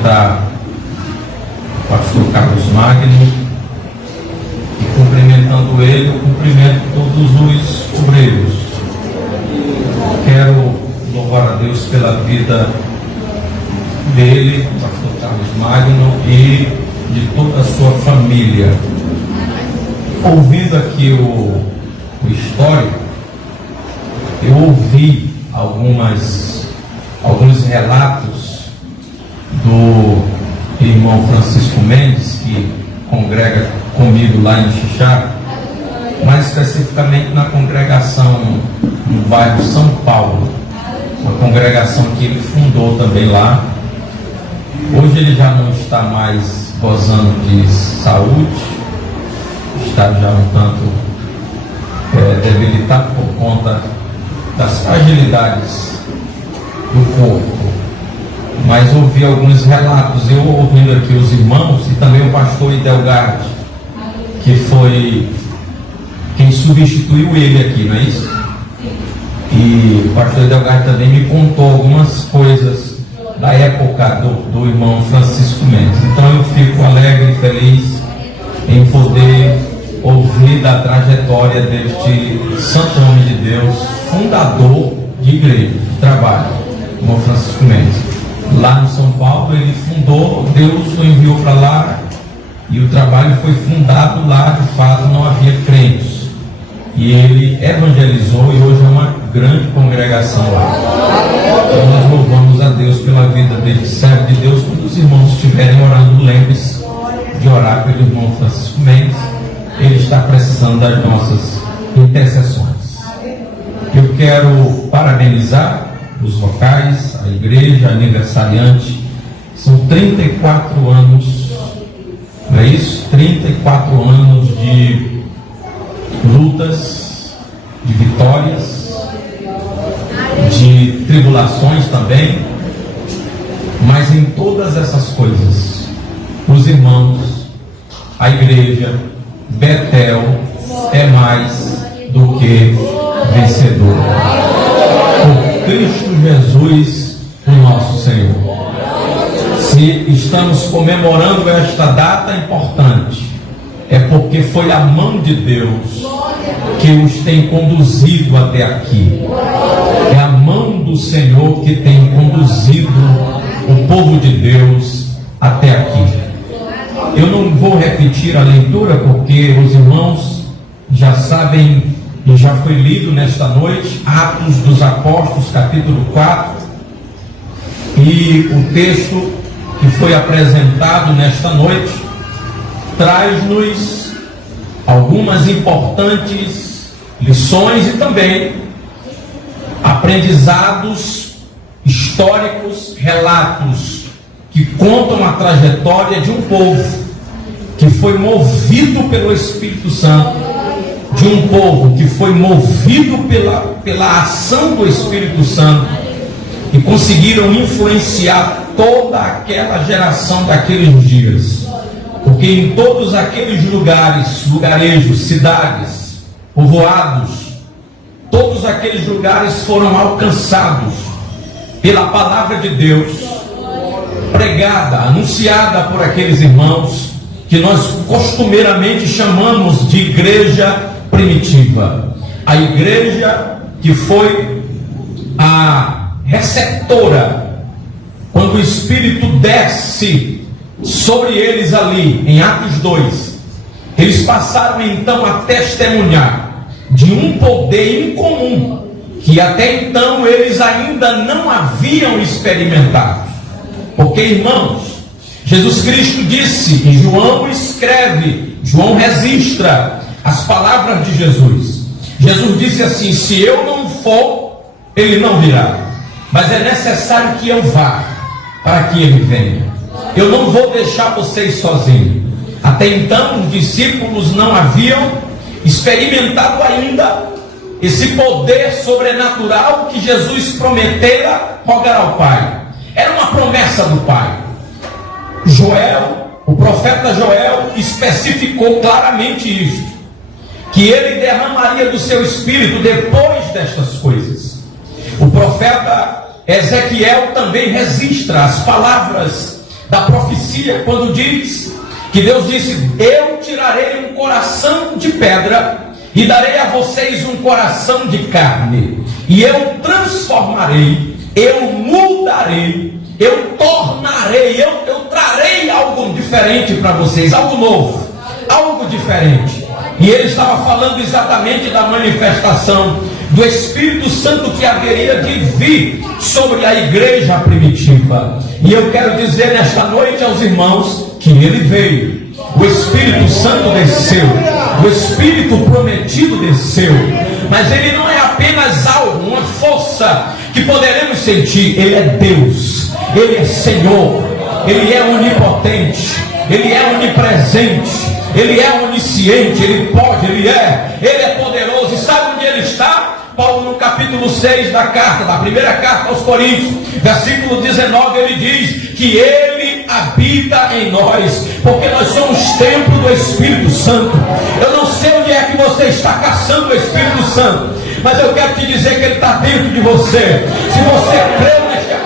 cumprimentar o pastor Carlos Magno, e cumprimentando ele, eu cumprimento todos os obreiros. Quero louvar a Deus pela vida dele, o pastor Carlos Magno, e de toda a sua família. Ouvindo aqui o histórico, eu ouvi alguns relatos do irmão Francisco Mendes, que congrega comigo lá em Xixá, mais especificamente na congregação no bairro São Paulo, uma congregação que ele fundou também lá. Hoje ele já não está mais gozando de saúde, está já um tanto debilitado por conta das fragilidades do corpo. Mas ouvi alguns relatos, eu ouvindo aqui os irmãos e também o pastor Idelgarde, que foi quem substituiu ele aqui, não é isso? E o pastor Idelgarde também me contou algumas coisas da época do irmão Francisco Mendes. Então eu fico alegre e feliz em poder ouvir da trajetória deste santo homem de Deus, fundador de igreja, de trabalho, o irmão Francisco Mendes. Lá no São Paulo ele fundou, Deus o enviou para lá e o trabalho foi fundado lá. De fato não havia crentes e ele evangelizou e hoje é uma grande congregação lá. Então nós louvamos a Deus pela vida dele, servo de Deus. Quando os irmãos estiverem orando, lembre-se de orar pelo irmão Francisco Mendes. Ele está precisando das nossas intercessões. Eu quero parabenizar os vocais, a igreja, aniversariante. São 34 anos, não é isso? 34 anos de lutas, de vitórias, de tribulações também. Mas em todas essas coisas, os irmãos, a igreja, Betel é mais do que vencedor. Por Cristo Jesus, o nosso Senhor. Se estamos comemorando esta data importante, é porque foi a mão de Deus que os tem conduzido até aqui. É a mão do Senhor que tem conduzido o povo de Deus até aqui. Eu não vou repetir a leitura porque os irmãos já sabem e já foi lido nesta noite, Atos dos Apóstolos, capítulo 4, e o texto que foi apresentado nesta noite traz-nos algumas importantes lições e também aprendizados históricos, relatos que contam a trajetória de um povo que foi movido pelo Espírito Santo, de um povo que foi movido pela ação do Espírito Santo e conseguiram influenciar toda aquela geração daqueles dias. Porque em todos aqueles lugares, lugarejos, cidades, povoados, todos aqueles lugares foram alcançados pela palavra de Deus, pregada, anunciada por aqueles irmãos que nós costumeiramente chamamos de igreja primitiva. A igreja que foi a receptora quando o Espírito desce sobre eles ali em Atos 2. Eles passaram então a testemunhar de um poder incomum que até então eles ainda não haviam experimentado. Porque, irmãos, Jesus Cristo disse, e João escreve, João registra as palavras de Jesus. Jesus disse assim: se eu não for, ele não virá, mas é necessário que eu vá para que ele venha. Eu não vou deixar vocês sozinhos. Até então os discípulos não haviam experimentado ainda esse poder sobrenatural que Jesus prometera rogar ao Pai. Era uma promessa do Pai. Joel, o profeta Joel, especificou claramente isto, que ele derramaria do seu espírito depois destas coisas. O profeta Ezequiel também registra as palavras da profecia, quando diz que Deus disse: eu tirarei um coração de pedra e darei a vocês um coração de carne, e eu transformarei, eu mudarei, eu tornarei, eu trarei algo diferente para vocês, algo novo, algo diferente. E ele estava falando exatamente da manifestação do Espírito Santo que haveria de vir sobre a igreja primitiva. E eu quero dizer nesta noite aos irmãos que ele veio. O Espírito Santo desceu, o Espírito prometido desceu, mas ele não é apenas algo, uma força que poderemos sentir. Ele é Deus, ele é Senhor, ele é onipotente, ele é onipresente, ele é onisciente, ele pode, ele é poderoso. E sabe onde ele está? Paulo, no capítulo 6 da primeira carta aos Coríntios, versículo 19, ele diz que ele habita em nós, porque nós somos templo do Espírito Santo. Eu não sei onde é que você está caçando o Espírito Santo, mas eu quero te dizer que ele está dentro de você. Se você creu nesta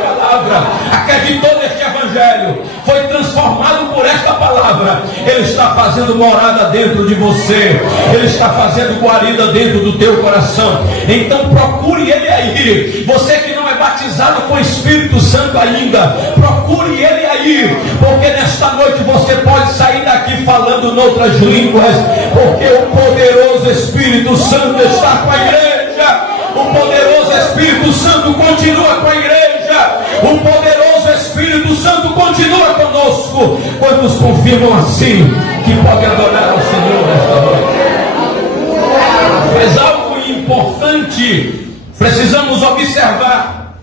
palavra, acreditou neste evangelho, foi transformado por esta palavra, ele está fazendo morada dentro de você, ele está fazendo guarida dentro do teu coração. Então procure ele aí. Você que não é batizado com o Espírito Santo ainda, procure ele aí, porque nesta noite você pode sair daqui falando noutras línguas, porque o poderoso Espírito Santo está com a igreja. O poderoso Espírito Santo continua com a igreja. O poderoso Espírito Santo continua conosco. Quantos confirmam assim que pode adorar ao Senhor nesta noite? Mas algo importante precisamos observar,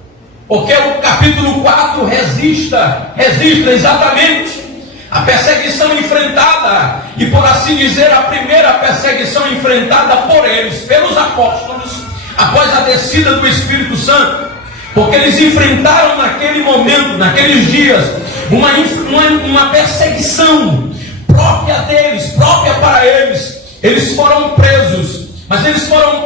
porque o capítulo 4 registra exatamente a perseguição enfrentada, e por assim dizer, a primeira perseguição enfrentada por eles, pelos apóstolos, após a descida do Espírito Santo, porque eles enfrentaram naquele momento, naqueles dias, uma perseguição própria deles, própria para eles. Eles foram presos, mas eles foram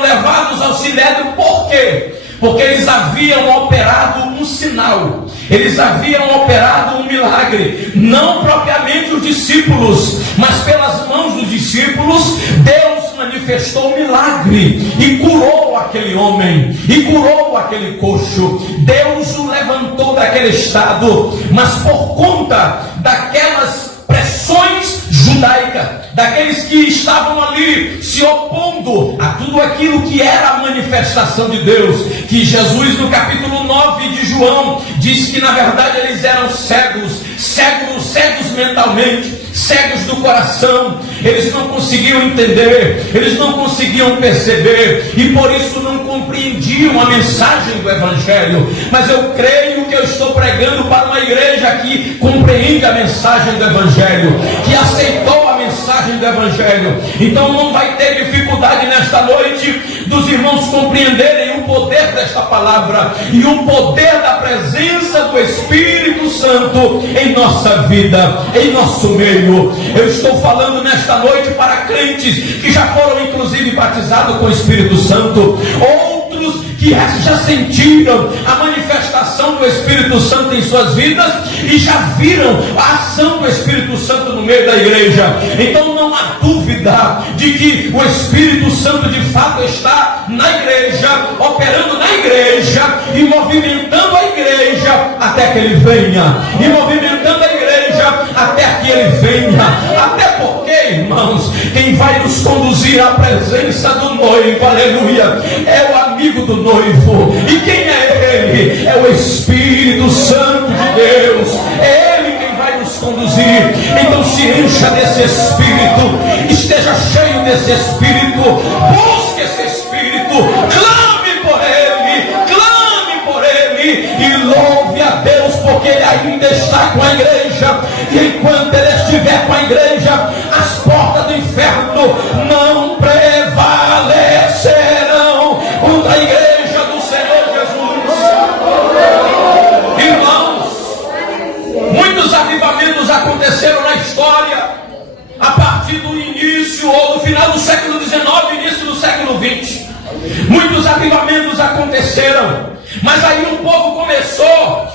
levados ao Sinédrio. Por quê? Porque eles haviam operado um sinal, eles haviam operado um milagre, não propriamente os discípulos, mas pelas mãos dos discípulos, Deus manifestou um milagre e curou aquele homem, e curou aquele coxo. Deus o levantou daquele estado, mas por conta daquelas pressões judaicas, daqueles que estavam ali se opondo a tudo aquilo que era a manifestação de Deus, que Jesus, no capítulo 9 de João, diz que na verdade eles eram cegos mentalmente, cegos do coração. Eles não conseguiam entender, eles não conseguiam perceber, e por isso não compreendiam a mensagem do Evangelho. Mas eu creio que eu estou pregando para uma igreja que compreende a mensagem do Evangelho, que aceitou a mensagem do Evangelho. Então não vai ter dificuldade nesta noite dos irmãos compreenderem o poder desta palavra e o poder da presença do Espírito Santo em nossa vida, em nosso meio. Eu estou falando nesta noite para crentes que já foram inclusive batizados com o Espírito Santo, outros que já sentiram a manifestação do Espírito Santo em suas vidas e já viram a ação do Espírito Santo no meio da igreja. Então não há dúvida de que o Espírito Santo de fato está na igreja, operando na igreja e movimentando a igreja até que ele venha, e movimentando a igreja até que ele venha. Até porque, irmãos, quem vai nos conduzir à presença do noivo, aleluia, é o amigo do noivo. E quem é ele? É o Espírito Santo de Deus. É ele quem vai nos conduzir. Então se encha desse Espírito, esteja cheio desse Espírito, busque esse Espírito, clame por ele e louve a Deus, porque ele ainda está com a igreja. E enquanto ele estiver com a igreja, as portas do inferno não prevalecerão contra a igreja do Senhor Jesus. Irmãos, muitos avivamentos aconteceram na história, a partir do início ou do final do século XIX, início do século XX. Muitos avivamentos aconteceram, Mas aí o povo começou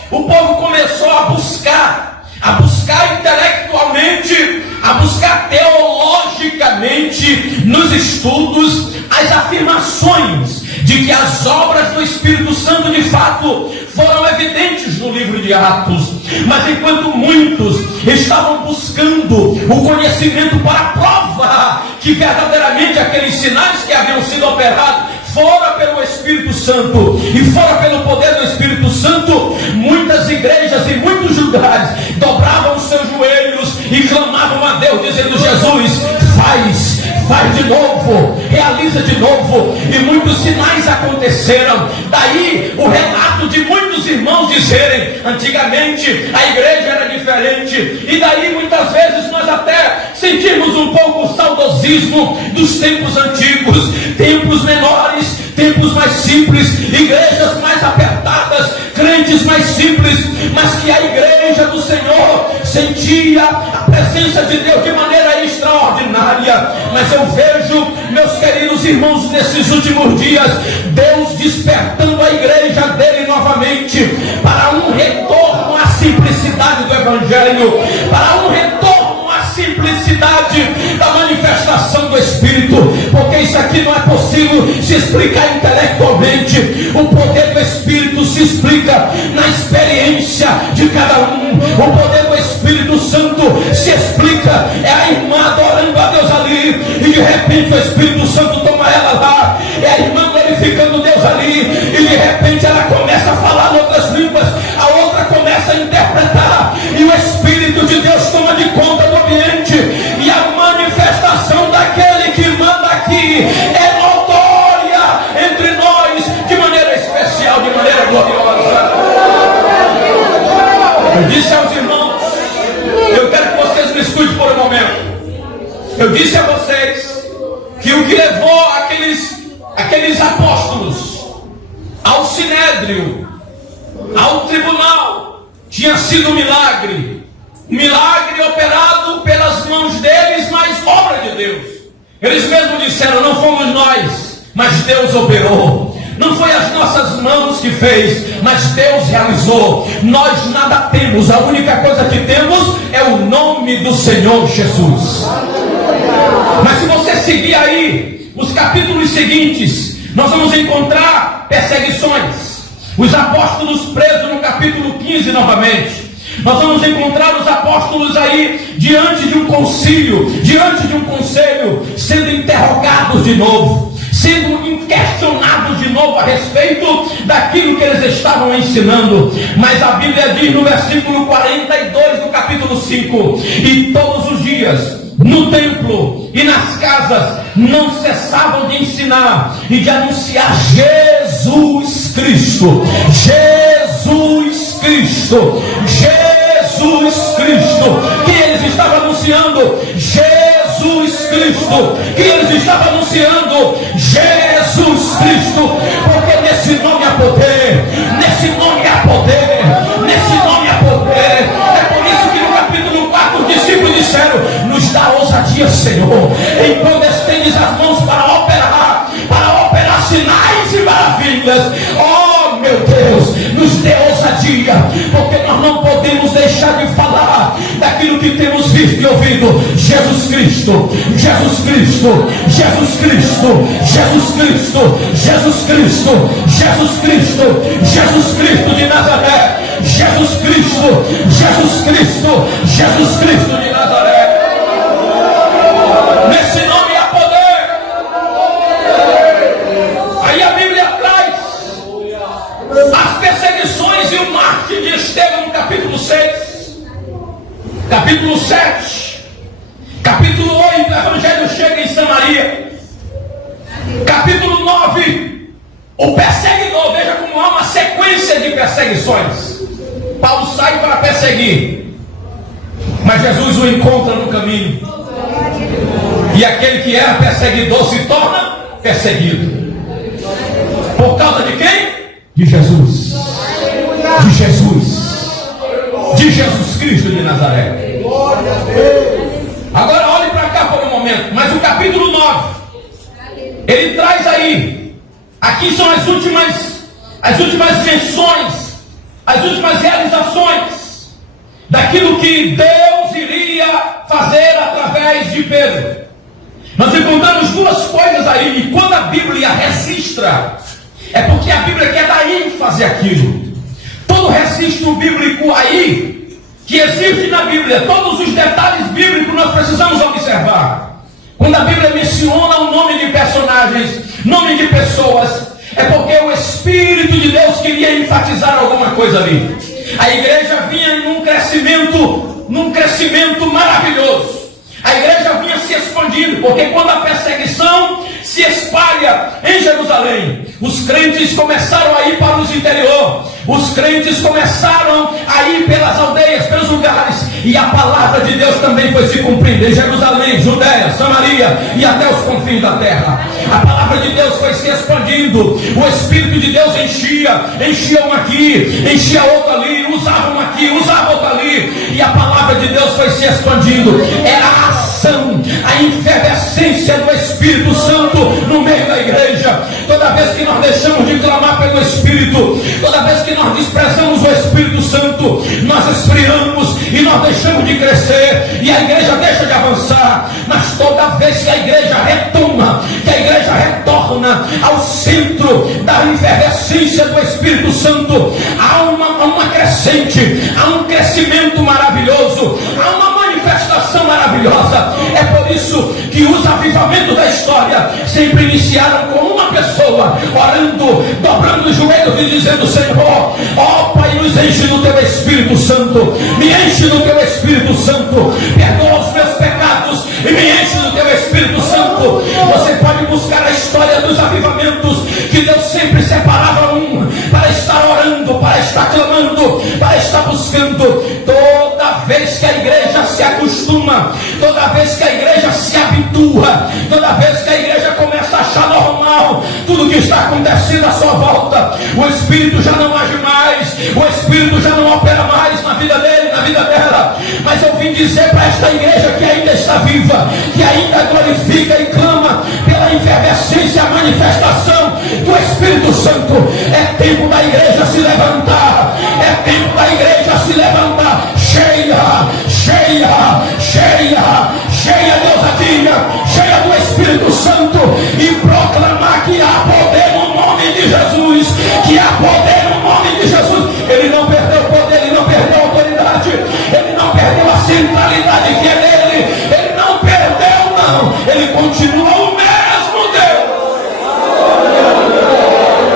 a buscar intelectualmente, a buscar teologicamente nos estudos as afirmações de que as obras do Espírito Santo de fato foram evidentes no livro de Atos. Mas enquanto muitos estavam buscando o conhecimento para a prova que verdadeiramente aqueles sinais que haviam sido operados fora pelo Espírito Santo e fora pelo poder do Espírito Santo, muitas igrejas e muitos lugares dobravam os seus joelhos e clamavam a Deus dizendo: Jesus, faz de novo, realiza de novo. E muitos sinais aconteceram. Daí o relato de muitos irmãos dizerem: antigamente a igreja era diferente. E daí muitas vezes nós até sentimos um pouco o saudosismo dos tempos antigos, tempos menores, tempos mais simples, igrejas mais apertadas, crentes mais simples, mas que a igreja do Senhor sentia a presença de Deus de maneira extraordinária. Mas eu vejo, meus queridos irmãos, nesses últimos dias, Deus despertando a igreja dele novamente para um retorno à simplicidade do Evangelho, para um retorno à simplicidade da manifestação do Espírito, porque isso aqui não é possível se explicar intelectualmente. O poder do Espírito se explica na experiência de cada um. O poder do Espírito Santo se explica, é a irmã adorando a Deus ali, e de repente o Espírito Santo toma ela lá, é a irmã glorificando Deus ali, e de repente ela começa a falar em outras línguas, a outra começa a interpretar, e o Espírito de Deus toma de conta do ambiente, e a manifestação daquele que manda aqui é notória entre nós, de maneira especial, de maneira gloriosa. Eu disse aos irmãos, eu quero que vocês me escutem por um momento. Eu disse a vocês que o que levou aqueles apóstolos ao sinédrio, ao tribunal, tinha sido um milagre operado pelas mãos deles, mas obra de Deus. Eles mesmos disseram: não fomos nós, mas Deus operou. Não foi as nossas mãos que fez, mas Deus realizou. Nós nada temos, a única coisa que temos é o nome do Senhor Jesus. Mas se você seguir aí os capítulos seguintes, nós vamos encontrar perseguições. Os apóstolos presos no capítulo 15 novamente. Nós vamos encontrar os apóstolos aí diante de um concílio, diante de um conselho, sendo interrogados de novo, sendo questionados de novo a respeito daquilo que eles estavam ensinando. Mas a Bíblia diz no versículo 42 do capítulo 5: e todos os dias no templo e nas casas não cessavam de ensinar e de anunciar Jesus Cristo. Jesus Cristo. Jesus Cristo. Que eles estavam anunciando? Jesus Cristo. Que eles estavam anunciando? Jesus Cristo. Porque nesse nome há poder. Nesse nome há poder. Nesse nome há poder. É por isso que no capítulo 4 os discípulos disseram: nos dá ousadia, Senhor, enquanto estendes as mãos para operar sinais e maravilhas. Oh meu Deus, nos dê ousadia, porque nós não podemos deixar de falar daquilo que temos visto e ouvido. Jesus Cristo, Jesus Cristo, Jesus Cristo, Jesus Cristo, Jesus Cristo, Jesus Cristo, Jesus Cristo de Nazaré, Jesus Cristo, Jesus Cristo, Jesus Cristo de Nazaré. Nesse nome há poder. Aí a Bíblia traz as perseguições e o mártir de Estevão no capítulo 6, capítulo 7, capítulo 8, o Evangelho chega em Samaria, capítulo 9, o perseguidor, veja como há uma sequência de perseguições. Paulo sai para perseguir, mas Jesus o encontra no caminho. E aquele que era perseguidor se torna perseguido. Por causa de quem? De Jesus. De Jesus. De Jesus Cristo de Nazaré. Agora olhe para cá por um momento. Mas o capítulo 9, ele traz aí. Aqui são as as últimas menções, as últimas realizações daquilo que Deus iria fazer através de Pedro. Nós encontramos duas coisas aí, e quando a Bíblia registra, é porque a Bíblia quer dar ênfase àquilo. Todo registro bíblico aí, que existe na Bíblia, todos os detalhes bíblicos nós precisamos observar. Quando a Bíblia menciona o nome de personagens, nome de pessoas, é porque o Espírito de Deus queria enfatizar alguma coisa ali. A igreja vinha num crescimento maravilhoso. A igreja vinha se expandindo, porque quando a perseguição se espalha em Jerusalém, os crentes começaram a ir para os interior, os crentes começaram a ir pelas aldeias, pelos lugares, e a palavra de Deus também foi se cumprindo em Jerusalém, Judéia, Samaria e até os confins da terra. A palavra de Deus foi se expandindo, o Espírito de Deus enchia um aqui, enchia outro ali, usava um aqui, usava outro ali, e a palavra de Deus foi se expandindo. É a ação, a efervescência do Espírito Santo no meio da igreja. Toda vez que nós deixamos de clamar pelo Espírito, toda vez que nós desprezamos o Espírito Santo, nós esfriamos e nós deixamos de crescer, e a igreja deixa de avançar. Mas toda vez que a igreja retoma, que a igreja retorna ao centro da efervescência do Espírito Santo, há uma crescente, há um crescimento maravilhoso, há uma manifestação maravilhosa. É por isso que os avivamentos da história sempre iniciaram com uma pessoa orando, dobrando os joelhos e dizendo: Senhor, ó Pai, nos enche do teu Espírito Santo, me enche do teu Espírito Santo, perdoa os meus pecados e me enche do teu Espírito Santo. Você pode buscar a história dos avivamentos, que Deus sempre separava um para estar orando, para estar clamando, para estar buscando. Toda vez que a igreja se acostuma, toda vez que a igreja se habitua, toda vez que a igreja começa a achar normal tudo que está acontecendo à sua volta, o Espírito já não age mais, o Espírito já não opera mais na vida dele, na vida dela. Mas eu vim dizer para esta igreja que ainda está viva, que ainda glorifica e clama pela efervescência, a manifestação do Espírito Santo: é tempo da igreja se levantar, é tempo da igreja se levantar, cheia, cheia, cheia, cheia de ousadia, cheia do Espírito Santo, e proclamar que há poder no nome de Jesus, que há poder no nome de Jesus. Ele não perdeu o poder, ele não perdeu a autoridade, ele não perdeu a centralidade que é dele, ele não perdeu, não, ele continua o mesmo Deus.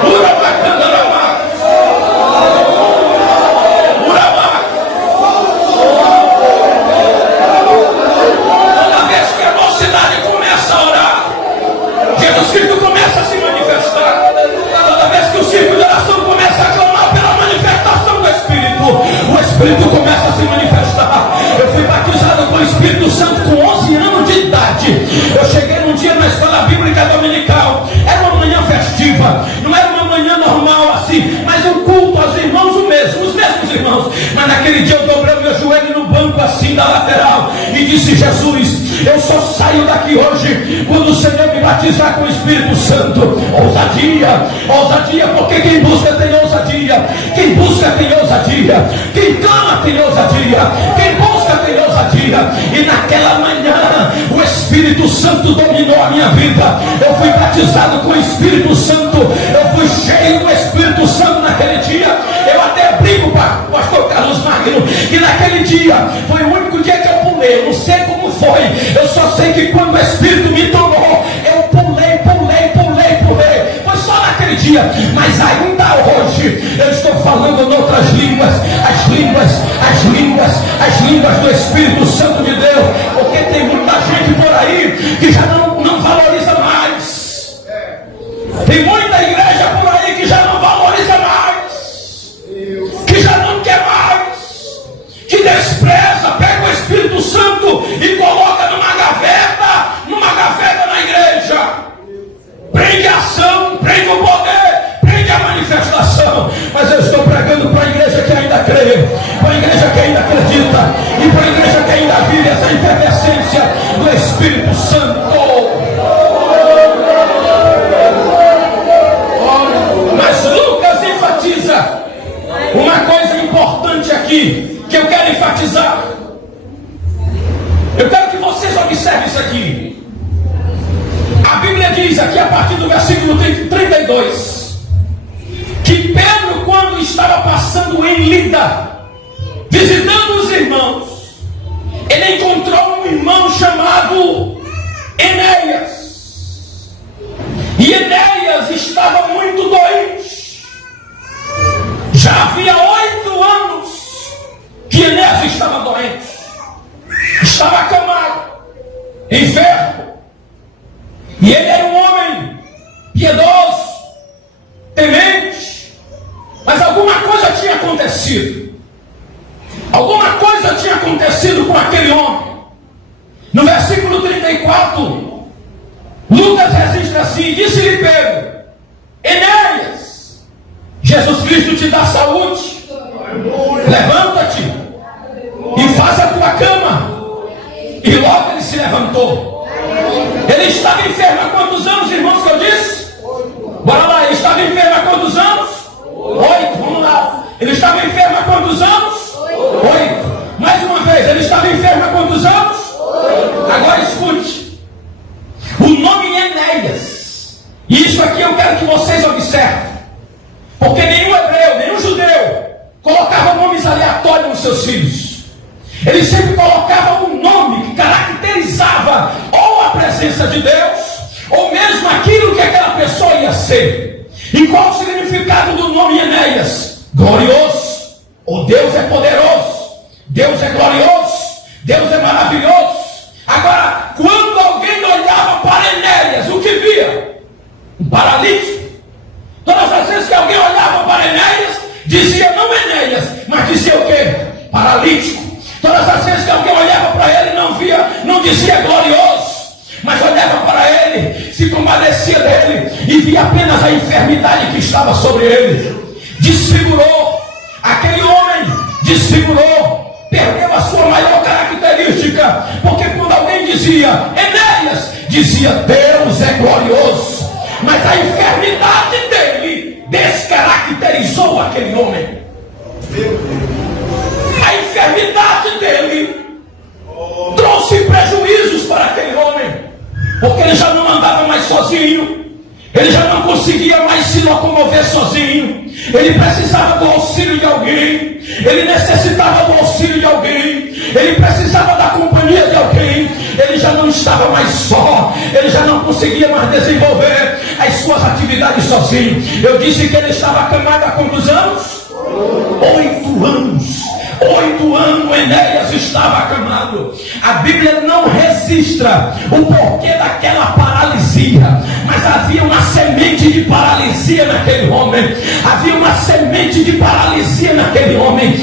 Toda vez que a mocidade começa a orar, Jesus Cristo começa a se manifestar. Toda vez que o círculo de oração começa a clamar pela manifestação do Espírito, o Espírito começa a se manifestar. Eu fui batizado com o Espírito Santo com 11 anos de idade. Eu cheguei num dia na escola bíblica dominical. Era uma manhã festiva, não era uma manhã normal assim, mas um culto aos irmãos os mesmos irmãos. Mas naquele dia eu dobrei o meu joelho no banco assim da lateral e disse: Jesus, eu só saio daqui hoje quando o Senhor me batizar com o Espírito Santo. Ousadia, ousadia, porque quem busca tem ousadia, quem busca tem ousadia, quem clama tem ousadia, quem busca tem ousadia. E naquela manhã o Espírito Santo dominou a minha vida. Eu fui batizado com o Espírito Santo, eu fui cheio do Espírito Santo naquele dia. Eu até brinco para o pastor Carlos Magno que naquele dia foi o único dia que eu pulei. Eu não sei como foi, eu só sei que quando o Espírito me tomou, eu pulei. Foi só naquele dia, mas ainda hoje eu estou falando em outras línguas, as línguas do Espírito Santo de Deus, porque tem muita gente por aí que já não valoriza mais. Tem muita igreja por aí que já não valoriza mais, que já não quer mais, que despreza, pega o Espírito Santo e coloca numa gaveta na igreja. Prende a ação, prende o poder, prende a manifestação. Mas eu estou pregando para a igreja que ainda crê, para a igreja que ainda acredita, e para a igreja que ainda vive essa efervescência do Espírito Santo. Mas Lucas batizar. Eu quero que vocês observem isso aqui. A Bíblia diz aqui a partir do versículo 32 que Pedro, quando estava passando em Lida, visitando os irmãos, ele encontrou um irmão chamado Enéas. E Enéas estava muito doente. Já havia 8 anos que Enéas estava doente. Estava acamado, enfermo. E ele era um homem piedoso, temente. Mas alguma coisa tinha acontecido. Alguma coisa tinha acontecido com aquele homem. No versículo 34, Lucas registra assim: disse-lhe Pedro: Enéas, Jesus Cristo te dá saúde. Levanta-te e faz a tua cama. E logo ele se levantou. Ele estava enfermo há quantos anos, irmãos, que eu disse? Bora lá, ele estava enfermo há quantos anos? 8, vamos lá. Ele estava enfermo há quantos anos? 8. Mais uma vez, ele estava enfermo há quantos anos? 8. Agora escute. O nome Enéas. E isso aqui eu quero que vocês observem. Porque nenhum hebreu, nenhum judeu colocava nomes aleatórios nos seus filhos. Ele sempre colocava um nome que caracterizava ou a presença de Deus, ou mesmo aquilo que aquela pessoa ia ser. E qual o significado do nome Enéas? Glorioso. O Deus é poderoso, Deus é glorioso, Deus é maravilhoso. Agora, quando alguém olhava para Enéas, o que via? Um paralítico. Todas as vezes que alguém olhava para Enéas, dizia não Enéas, mas dizia o quê? Paralítico. Todas as vezes que alguém olhava para ele, não dizia glorioso, mas olhava para ele, se compadecia dele e via apenas a enfermidade que estava sobre ele. Desfigurou, aquele homem desfigurou, perdeu a sua maior característica, porque quando alguém dizia Enéas, dizia Deus é glorioso, mas a enfermidade dele descaracterizou aquele homem. A enfermidade dele trouxe prejuízos para aquele homem, porque ele já não andava mais sozinho, ele já não conseguia mais se locomover sozinho, ele precisava do auxílio de alguém, ele necessitava do auxílio de alguém, ele precisava da companhia de alguém, ele já não estava mais só, ele já não conseguia mais desenvolver as suas atividades sozinho. Eu disse que ele estava acamado há quantos anos? 8 anos. 8 anos Enéas estava acamado. A Bíblia não registra o porquê daquela paralisia, mas havia uma semente de paralisia naquele homem. Havia uma semente de paralisia naquele homem.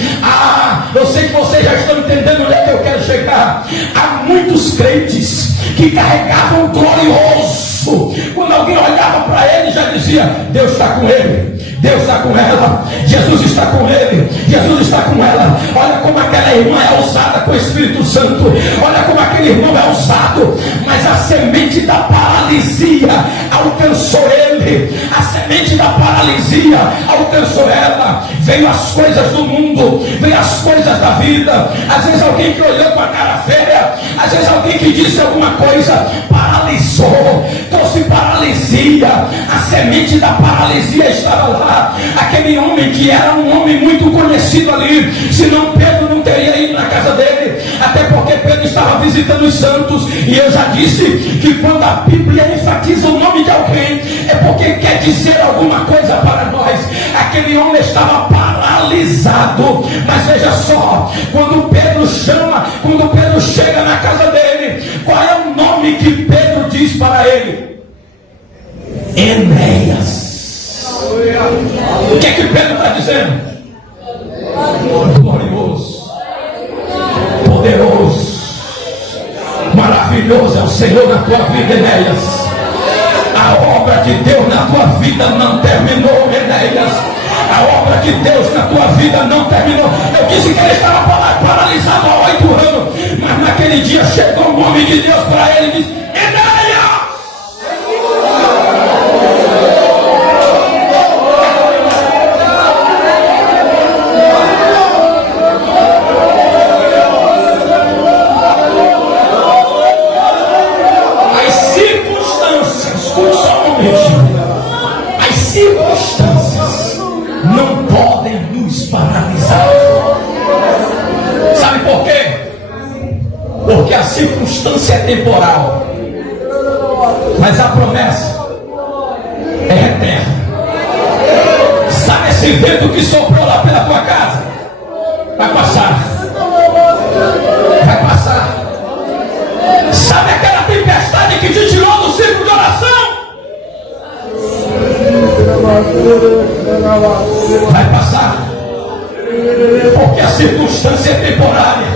Eu sei que vocês já estão entendendo onde é que eu quero chegar. Há muitos crentes que carregavam o glorioso. Quando alguém olhava para ele, já dizia: Deus está com ele, Deus está com ela, Jesus está com ele, Jesus está com ela. Olha como aquela irmã é ousada com o Espírito Santo, olha como aquele irmão é ousado. Mas a semente da paralisia alcançou ele, a semente da paralisia alcançou ela. Veio as coisas do mundo, veio as coisas da vida. Às vezes alguém que olhou com a cara feia, às vezes alguém que disse alguma coisa, paralisou, trouxe paralisia. A semente da paralisia estava lá. Aquele homem que era um homem muito conhecido ali, senão Pedro não teria ido na casa dele, até porque Pedro estava visitando os santos. E eu já disse que quando a Bíblia enfatiza o nome de alguém, é porque quer dizer alguma coisa para nós. Aquele homem estava paralisado, mas veja só, quando Pedro chega na casa dele, qual é o nome que Pedro diz para ele? Enéas. O que é que Pedro está dizendo? Glorioso, poderoso, maravilhoso é o Senhor na tua vida, Enéas. A obra de Deus na tua vida não terminou, Enéas. A obra de Deus na tua vida não terminou. Eu disse que ele estava paralisado há 8 anos, mas naquele dia chegou um homem de Deus para ele e disse: Enéas! Porque a circunstância é temporal, mas a promessa é eterna. Sabe esse vento que soprou lá pela tua casa? Vai passar. Vai passar. Sabe aquela tempestade que te tirou do círculo de oração? Vai passar. Porque a circunstância é temporária,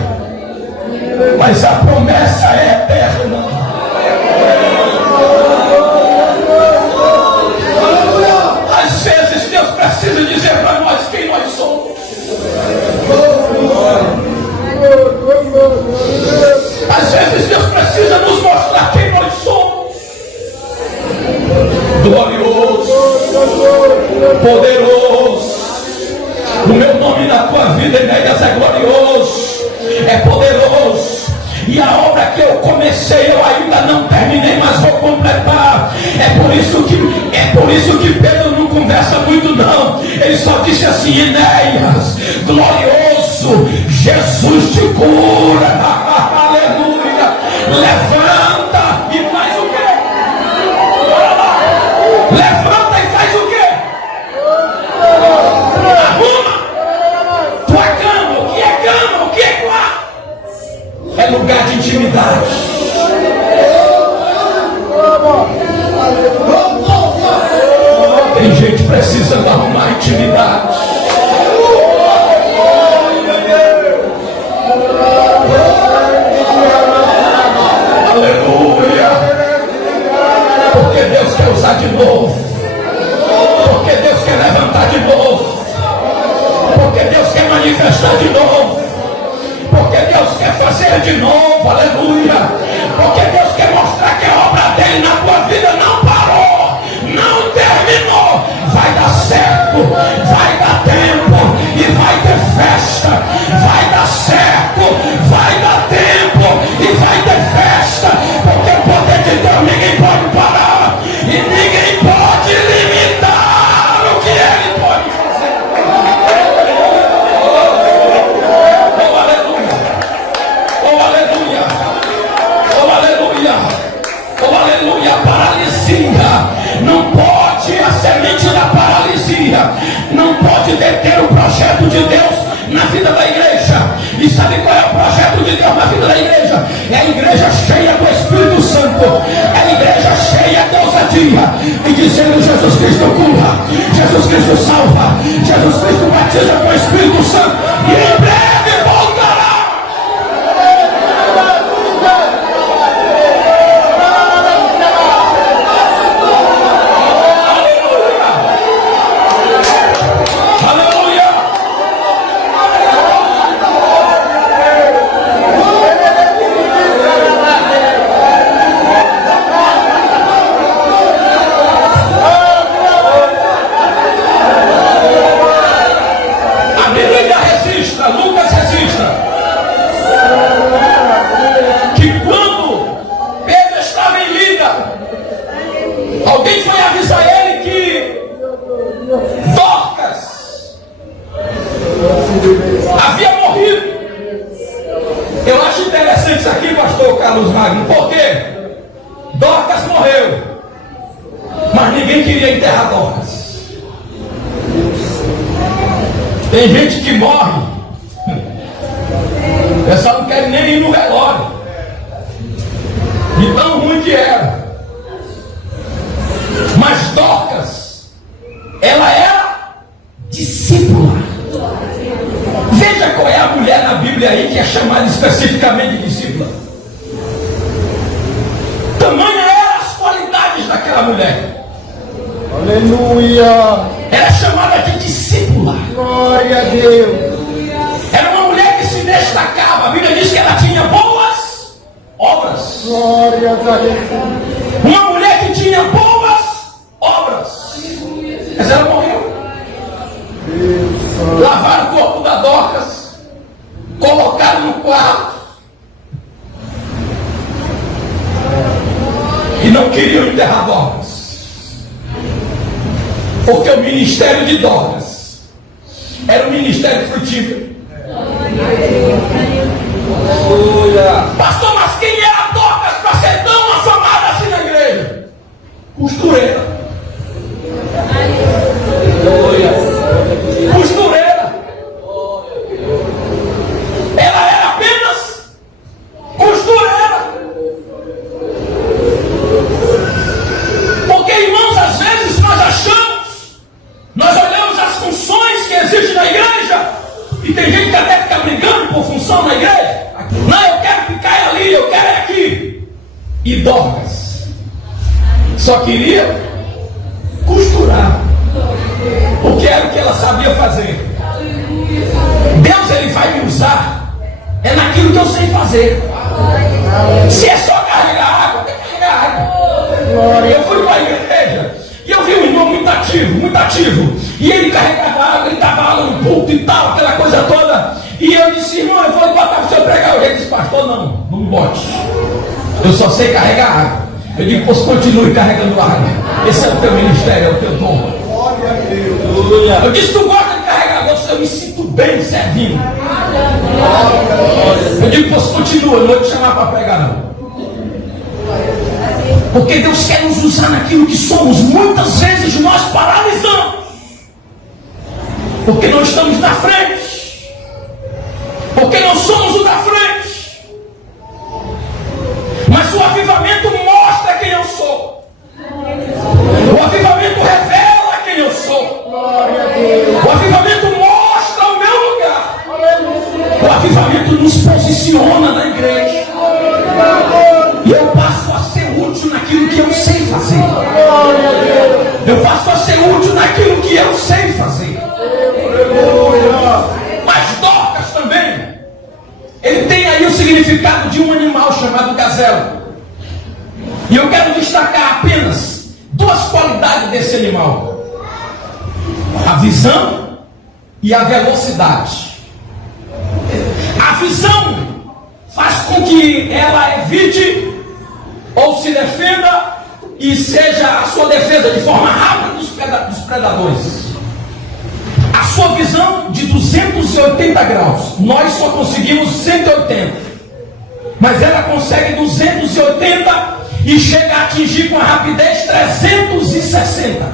mas a promessa é eterna. Às vezes Deus precisa dizer para nós quem nós somos. Às vezes Deus precisa nos mostrar quem nós somos. Glorioso, poderoso. O meu nome na tua vida, Enéas, é glorioso, é poderoso. E a obra que eu comecei, eu ainda não terminei, mas vou completar. É por isso que Pedro não conversa muito não. Ele só disse assim: Enéas, glorioso, Jesus te cura. Aleluia. Levanta e faz o quê? Levanta e faz o quê? Arruma tua cama. O que é cama? O que é quarto? É lugar de intimidade. Tem gente precisando arrumar intimidade. Aleluia. Porque Deus quer usar de novo. Porque Deus quer levantar de novo. Porque Deus quer manifestar de novo. Porque Deus quer fazer de novo. Aleluia. Porque Deus quer mostrar que a obra dele na tua vida não parou, não terminou. Vai dar certo, vai dar tempo e vai ter festa. Vai dar certo, vai dar tempo e vai ter festa. Porque o poder de Deus ninguém pode parar e ninguém pode limitar o que ele pode fazer. Oh, aleluia. Oh, aleluia. Oh, aleluia. Oh, aleluia. Paralisia não pode, a semente da paralisia não pode deter o projeto de Deus na vida da igreja. E sabe qual é o projeto de Deus na vida da igreja? É a igreja cheia do Espírito Santo. É a igreja cheia de ousadia e dizendo: Jesus Cristo cura, Jesus Cristo salva, Jesus Cristo batiza com o Espírito Santo e em breve voltará. Alguém foi avisar ele que Dorcas havia morrido. Eu acho interessante isso aqui, pastor Carlos Magno. Por quê? Dorcas morreu, mas ninguém queria enterrar Dorcas. Tem gente que morre, o pessoal não quer nem ir no velório, de tão ruim que era. Mas Dorcas, ela era discípula. Veja qual é a mulher na Bíblia aí que é chamada especificamente de discípula. Tamanha eram as qualidades daquela mulher. Aleluia. Era chamada de discípula. Glória a Deus. Era uma mulher que se destacava. A Bíblia diz que ela tinha boas obras. Glória a Deus. Uma mulher que tinha boas obras. Mas ela morreu. Lavaram o corpo da Dorcas, colocaram no quarto e não queriam enterrar Dorcas, porque o ministério de Dorcas era um ministério frutífero. Pastor, e Dorcas só queria costurar, porque era o que ela sabia fazer. Deus, ele vai me usar naquilo que eu sei fazer. Se é só carregar água, tem que carregar água. Eu fui para a igreja e eu vi um irmão muito ativo, e ele carregava água, ele dava água no púlpito e tal, aquela coisa toda. E eu disse: irmão, eu vou botar para o senhor pregar. Ele disse: pastor, não me bote, eu só sei carregar água. Eu digo: pois continue carregando água, esse é o teu ministério, é o teu dom. Eu disse: tu gosta de carregar água? Eu me sinto bem servindo. Eu digo: pois continua, eu não vou te chamar para pregar não. Porque Deus quer nos usar naquilo que somos. Muitas vezes nós paralisamos, porque não estamos na frente, porque não somos o da frente. Mas o avivamento mostra quem eu sou. O avivamento revela quem eu sou. O avivamento mostra o meu lugar. O avivamento nos posiciona na igreja. E eu passo a ser útil naquilo que eu sei fazer. Eu passo a ser útil naquilo que eu sei fazer. Mas Dorcas também, ele tem aí o significado de um animal chamado gazela. E eu quero destacar apenas duas qualidades desse animal: a visão e a velocidade. A visão faz com que ela evite ou se defenda, e seja a sua defesa de forma rápida dos predadores. A sua visão de 280 graus, nós só conseguimos 180, mas ela consegue 280 e chega a atingir com a rapidez 360.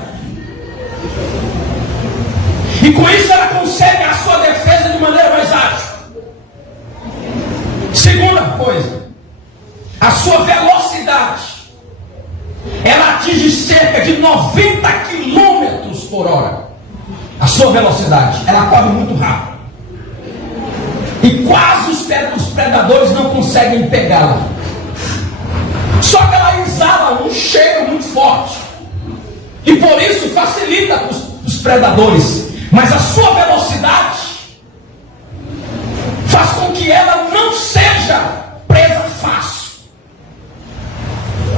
E com isso ela consegue a sua defesa de maneira mais ágil. Segunda coisa, a sua velocidade. Ela atinge cerca de 90 km por hora. A sua velocidade, ela corre muito rápido. E quase os predadores não conseguem pegá-la. Só que ela exala um cheiro muito forte. E por isso facilita para os predadores. Mas a sua velocidade faz com que ela não seja presa fácil.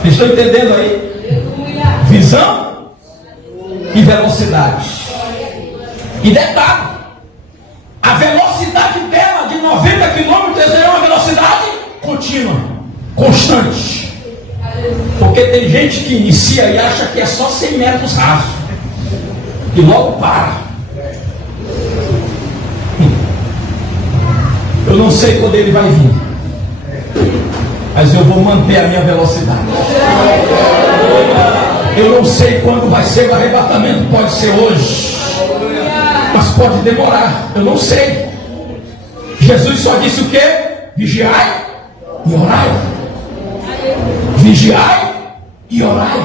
Estão entendendo aí? Visão e velocidade. E detalhe, a velocidade dela de 90 km é uma velocidade contínua, constante. Porque tem gente que inicia e acha que é só 100 metros rasos e logo para. Eu não sei quando ele vai vir, mas eu vou manter a minha velocidade. Eu não sei quando vai ser o arrebatamento, pode ser hoje, mas pode demorar, eu não sei. Jesus só disse o quê? Vigiai e orai. Vigiai e orai.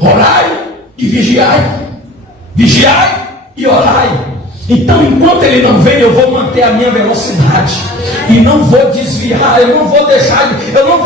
Orai e vigiai. Vigiai e orai. Então, enquanto ele não vem, eu vou manter a minha velocidade e não vou desviar, eu não vou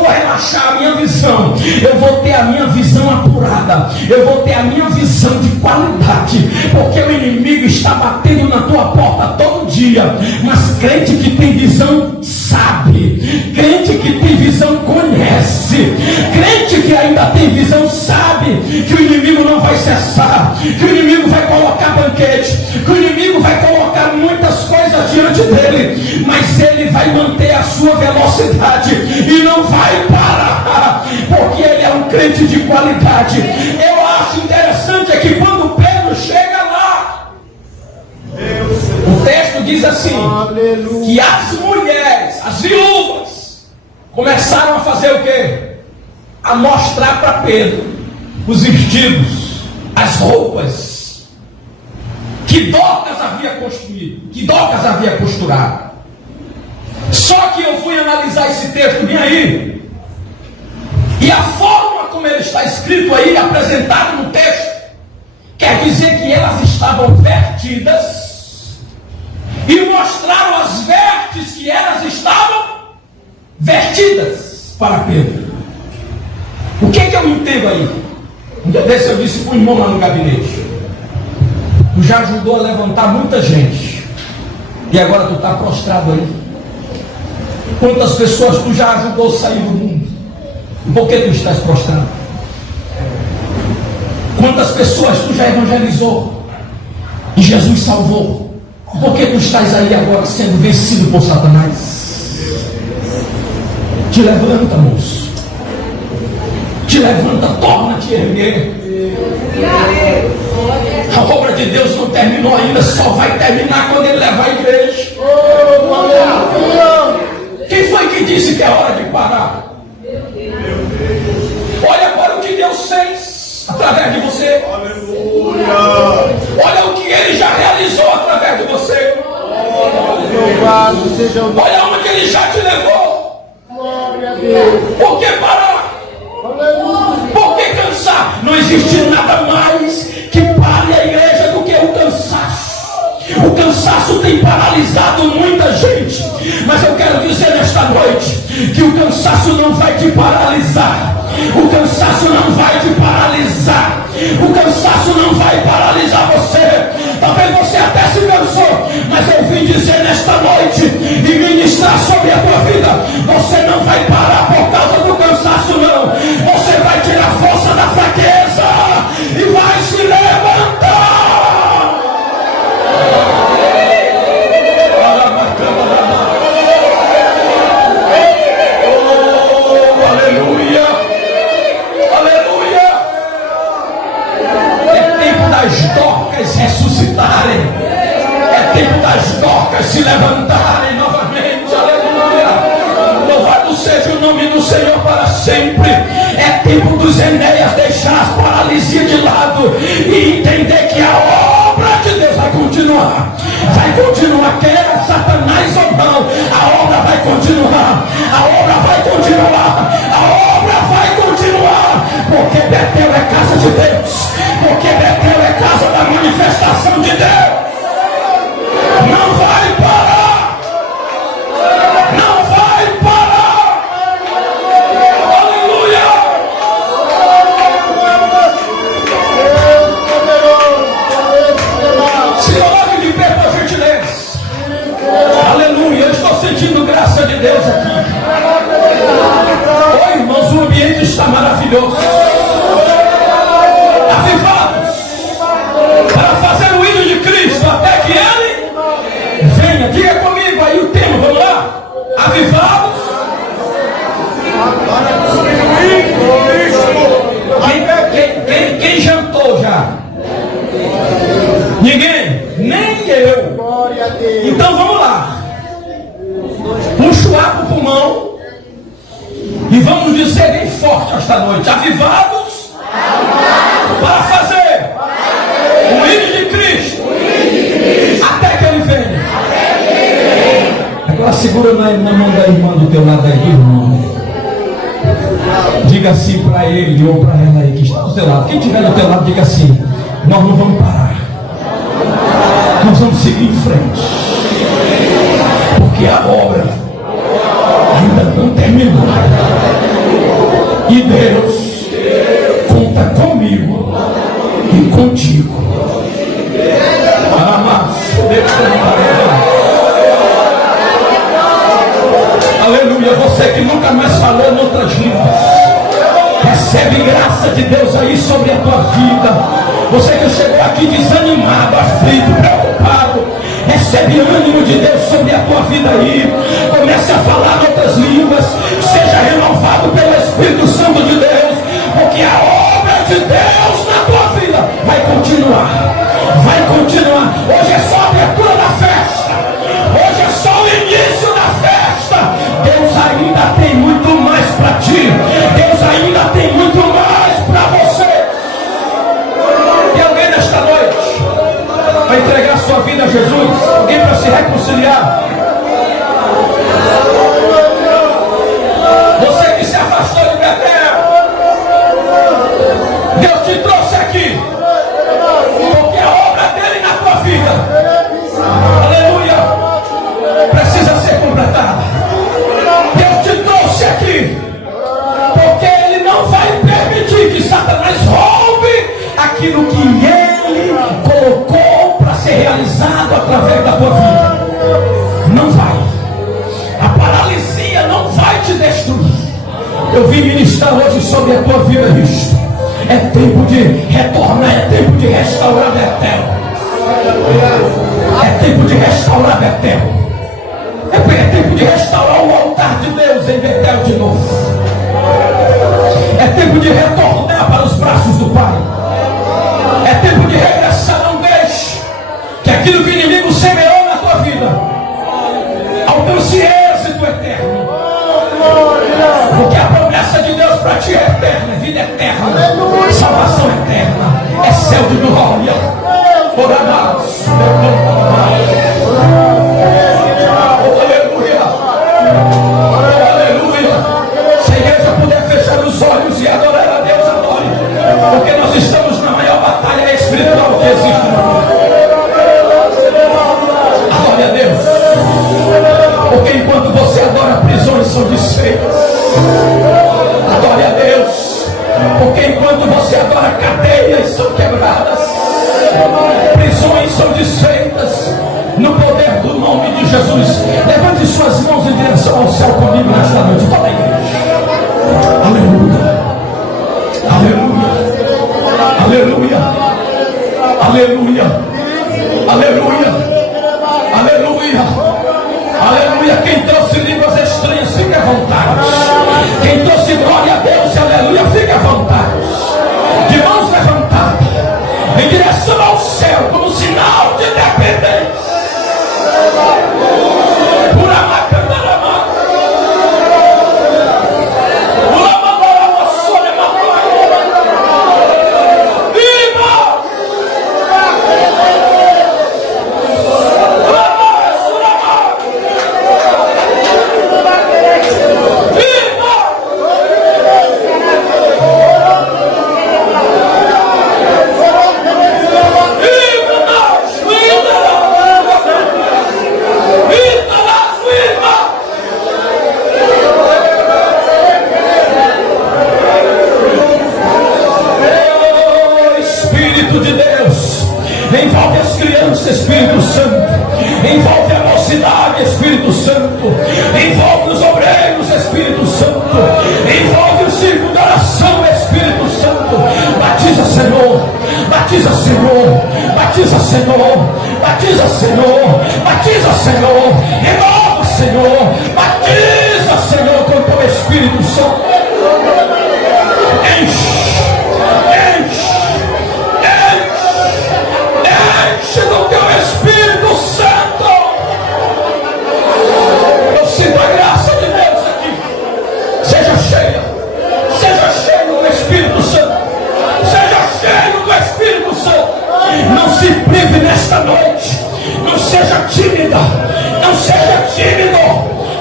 relaxar a minha visão. Eu vou ter a minha visão apurada, eu vou ter a minha visão de qualidade, porque o inimigo está batendo na tua porta todo dia. Mas crente que tem visão sabe, crente que tem visão conhece, crente que ainda tem visão sabe que o inimigo não vai cessar, que o inimigo vai colocar banquete, que o inimigo vai colocar muitas coisas diante dele, mas ele vai manter a sua velocidade e não vai parar, porque ele é um crente de qualidade. Eu acho interessante é que quando Pedro chega lá, o texto diz assim: que as mulheres, as viúvas, começaram a fazer o quê? A mostrar para Pedro os vestidos, as roupas que Dorcas havia construído, que Dorcas havia costurado. Só que eu fui analisar esse texto bem aí, e a forma como ele está escrito aí, apresentado no texto, quer dizer que elas estavam vertidas e mostraram as vestes que elas estavam vertidas para Pedro. O que eu entendo aí? Um dia desse eu disse para o irmão lá no gabinete: tu já ajudou a levantar muita gente, e agora tu está prostrado aí. Quantas pessoas tu já ajudou a sair do mundo? Por que tu estás prostrado? Quantas pessoas tu já evangelizou e Jesus salvou? Por que tu estás aí agora sendo vencido por Satanás? Te levanta, moço. Te levanta, torna-te erguer. A obra de Deus não terminou ainda, só vai terminar quando Ele levar a igreja. Quem foi que disse que é hora de parar? Olha para o que Deus fez através de você. Olha o que Ele já realizou através de você. Olha onde Ele já te levou. Por que parar? Por que cansar? Não existe nada mais que pare a igreja do que o cansaço. O cansaço tem paralisado muita gente, mas eu quero dizer nesta noite que o cansaço não vai te paralisar. O cansaço não vai te paralisar. O cansaço não vai paralisar você. Talvez você até se cansou, mas eu vim dizer nesta noite e ministrar sobre a tua vida: você não vai parar por causa do cansaço, não. Você vai tirar força da fraqueza e vai se levantar. Aleluia, aleluia. É tempo das Dorcas ressuscitarem. É tempo das Dorcas se levantarem novamente. Aleluia. Louvado seja o nome do Senhor para sempre. É tempo dos Enéas deixar as paralisias de lado e entender que a obra de Deus vai continuar. Vai continuar, quer Satanás ou não, a obra vai continuar. A obra vai continuar. A obra vai continuar. Porque Betel é casa de Deus. Porque Betel é casa da manifestação de Deus. Não vai parar. Não vai parar. Aleluia. Se coloque de pé, por gentileza. Aleluia. Eu estou sentindo graça de Deus aqui. Oi, irmãos, o ambiente está maravilhoso. Avivados para fazer o hino de Cristo até que Ele venha. Diga comigo aí o tema, vamos lá? Avivados. Quem jantou já? Ninguém? Nem eu. Então vamos lá. Puxa o ar para o pulmão e vamos dizer bem forte esta noite: avivados para fazer o hino de Cristo até que Ele venha. Agora segura na mão da irmã do teu lado aí, irmão. Diga assim para ele ou para ela aí que está do teu lado. Quem estiver do teu lado, diga assim: nós não vamos parar. Nós vamos seguir em frente. Porque a obra ainda não terminou. E Deus conta comigo e contigo. Aleluia. Você que nunca mais falou em outras línguas, recebe graça de Deus aí sobre a tua vida. Você que chegou aqui desanimado, aflito, preocupado, recebe ânimo de Deus sobre a tua vida aí. Comece a falar em outras línguas. Seja renovado pelo Espírito Santo de Deus. Porque a obra de Deus na tua vida vai continuar. Vai continuar. Hoje é só a abertura da festa. Hoje é só o início da festa. Deus ainda tem muito mais para ti. Deus ainda tem muito mais para você. E alguém nesta noite vai entregar sua vida a Jesus? Alguém para se reconciliar? Você que se afastou de Betel, Deus te trouxe aqui porque a obra dele na tua vida, aleluia, precisa ser completada. Deus te trouxe aqui porque Ele não vai perder Eu vim ministrar hoje sobre a tua vida isto. É tempo de retornar, é tempo de restaurar Betel. É tempo de restaurar Betel. É tempo de restaurar o altar de Deus em Betel de novo. É tempo de retornar para os braços do Pai. É tempo de regressar. Não deixe que aquilo que o inimigo semeou na tua vida alcance êxito eterno. Porque a promessa de Deus para ti é eterna, é vida eterna, salvação eterna, é céu de glória. Oramos. Aleluia. Aleluia. Se a igreja puder fechar os olhos e adorar a Deus, adore. Porque nós estamos na maior batalha espiritual que existe no mundo. Adore a Deus. Porque enquanto você adora, prisões são desfeitas. Adore a Deus. Porque enquanto você adora, cadeias são quebradas. Prisões são desfeitas. No poder do nome de Jesus. Levante suas mãos em direção ao céu comigo nesta noite. Toda a igreja. Aleluia. Aleluia. Aleluia. Aleluia. Aleluia. Aleluia. Aleluia. Quem trouxe línguas estranhas, fica à vontade. Quem trouxe glória a Deus, aleluia, fica à vontade. De mãos levantadas em direção ao céu, como sinal de dependência. Por amar, envolve as crianças, Espírito Santo, envolve a mocidade, Espírito Santo, envolve os obreiros, Espírito Santo, envolve o círculo da oração, Espírito Santo. Batiza, Senhor, batiza, Senhor, batiza, Senhor, batiza, Senhor, batiza, Senhor, renova, Senhor, batiza, Senhor, com o teu Espírito Santo. Enche do teu Espírito Santo. Eu sinto a graça de Deus aqui. Seja cheio do Espírito Santo. Seja cheio do Espírito Santo. Não se prive nesta noite. Não seja tímida. Não seja tímido.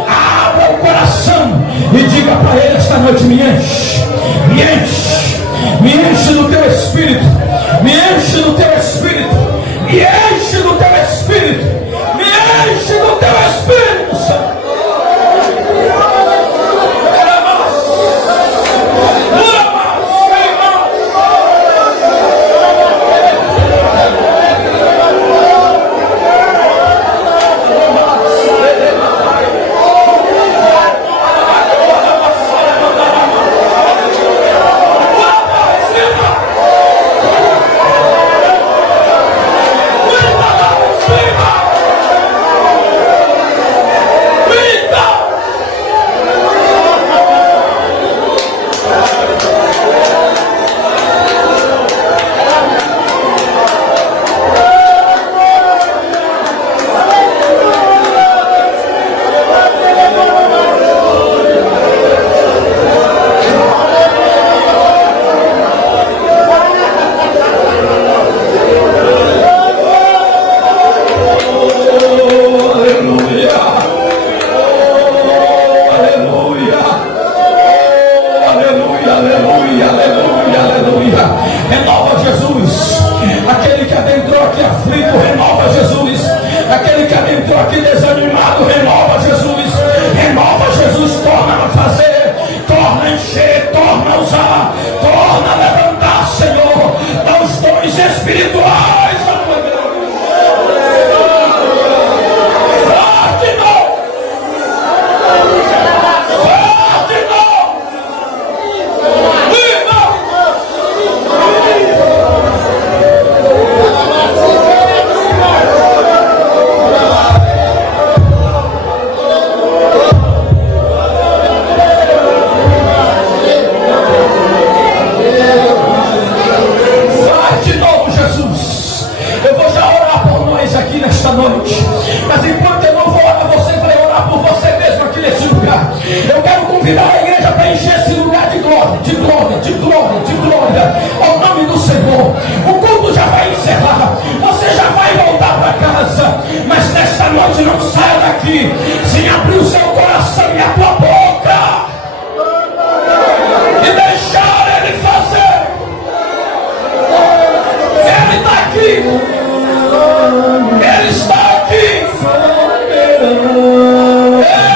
Abra o coração e diga para Ele esta noite: me enche, me enche, me enche do teu Espírito, me enche do teu Espírito, me enche do teu Espírito, me enche do teu Espírito Santo. convidar a igreja para encher esse lugar de glória, de glória, de glória, de glória, ao nome do Senhor. O culto já vai encerrar, você já vai voltar para casa, mas nesta noite não saia daqui sem abrir o seu coração e a tua boca e deixar Ele fazer. Ele está aqui, Ele está aqui,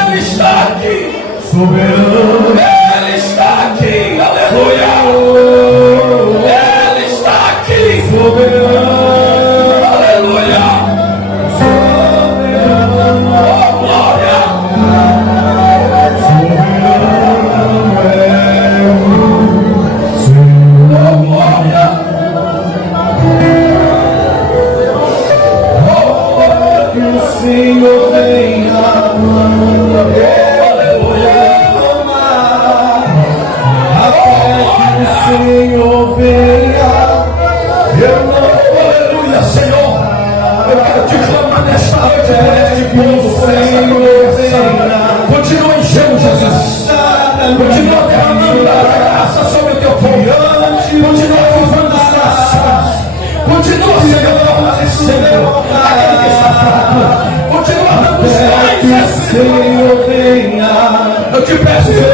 Ele está aqui, Ele está aqui, aleluia, Ele está aqui, aleluia, oh glória, oh glória. Que o Senhor venha, aleluia, até que o Senhor venha, eu não, Aleluia, Senhor. Eu quero te clamar nesta noite. que o Senhor venha, Continua enchendo, Jesus. Continua derramando a graça sobre o teu povo. Continua avivando as nações. Continua, Senhor, fortalecendo aquele que está fraco. Continua dando os que o pais. Senhor venha, Eu te peço, Senhor.